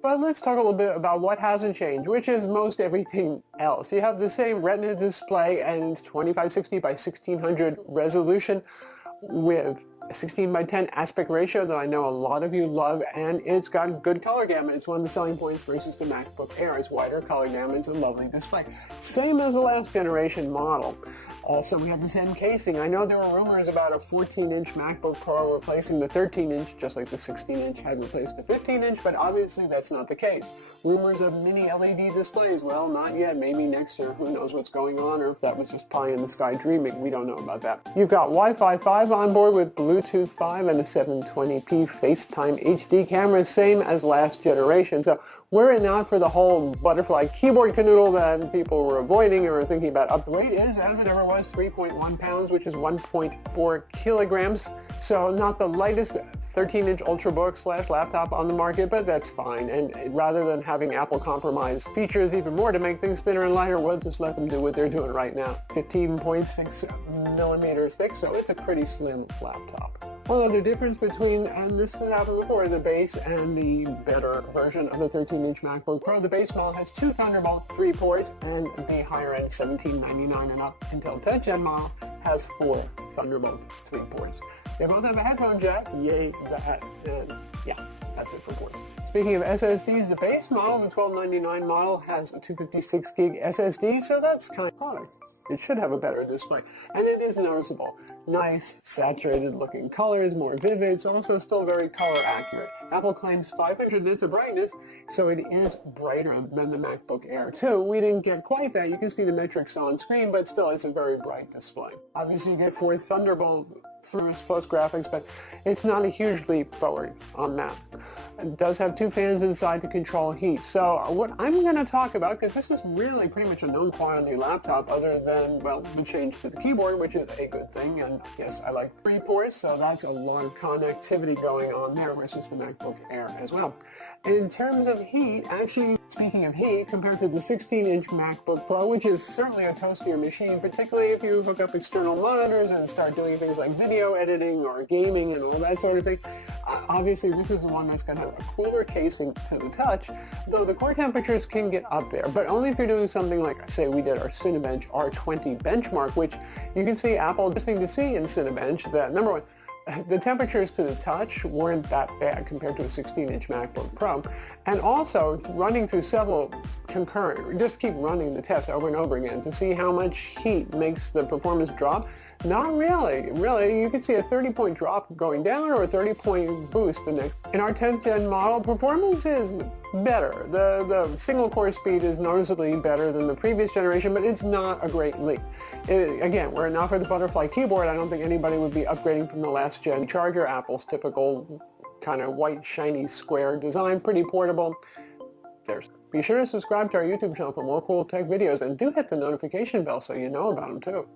But let's talk a little bit about what hasn't changed, which is most everything else. You have the same Retina display and 2560 by 1600 resolution with a 16 by 10 aspect ratio that I know a lot of you love, and it's got good color gamut. It's one of the selling points versus the MacBook Air. It's wider color gamut. It's a lovely display. Same as the last generation model. Also, we have the same casing. I know there were rumors about a 14-inch MacBook Pro replacing the 13-inch, just like the 16-inch had replaced the 15-inch, but obviously that's not the case. Rumors of mini LED displays, well, not yet. Maybe next year. Who knows what's going on, or if that was just pie in the sky dreaming. We don't know about that. You've got Wi-Fi 5 on board with Bluetooth 5 and a 720p FaceTime HD camera, same as last generation. So we're not for the whole butterfly keyboard canoodle that people were avoiding or thinking about. The weight is, as it ever was, 3.1 pounds, which is 1.4 kilograms. So not the lightest 13-inch Ultrabook / laptop on the market, but that's fine. And rather than having Apple compromise features even more to make things thinner and lighter, we'll just let them do what they're doing right now. 15.6 millimeters thick, so it's a pretty slim laptop. One other difference between, and this has happened before, the base and the better version of the 13-inch MacBook Pro. The base model has 2 Thunderbolt 3 ports, and the higher-end $1799 and up Intel 10th Gen model has 4 Thunderbolt 3 ports. They both have a headphone jack, yay that, and yeah, that's it for ports. Speaking of SSDs, the base model, the $1299 model, has a 256 gig SSD, so that's kind of product. It should have a better display, and it is noticeable. Nice, saturated looking colors, more vivid. It's also still very color accurate. Apple claims 500 nits of brightness, so it is brighter than the MacBook Air 2. We didn't get quite that. You can see the metrics on screen, but still it's a very bright display. Obviously you get 4 Thunderbolt 3 plus graphics, but it's not a huge leap forward on that. It does have 2 fans inside to control heat. So what I'm going to talk about, because this is really pretty much a known quantity laptop other than, well, the change to the keyboard, which is a good thing, and yes, I like 3 ports, so that's a lot of connectivity going on there versus the MacBook Air as well. In terms of heat, actually, speaking of heat, compared to the 16-inch MacBook Pro, which is certainly a toastier machine, particularly if you hook up external monitors and start doing things like video editing or gaming and all that sort of thing, obviously this is the one that's going to have a cooler casing to the touch, though the core temperatures can get up there, but only if you're doing something like, say, we did our Cinebench R20 benchmark, which you can see Apple, interesting to see in Cinebench, that number one, the temperatures to the touch weren't that bad compared to a 16-inch MacBook Pro. And also, running through several concurrent, just keep running the test over and over again to see how much heat makes the performance drop. Not really. Really, you can see a 30-point drop going down or a 30-point boost the next. In our 10th gen model, performance is better. The single core speed is noticeably better than the previous generation, but it's not a great leap. Again, were it not for the butterfly keyboard, I don't think anybody would be upgrading from the last gen charger. Apple's typical kind of white, shiny, square design, pretty portable. Be sure to subscribe to our YouTube channel for more cool tech videos, and do hit the notification bell so you know about them too.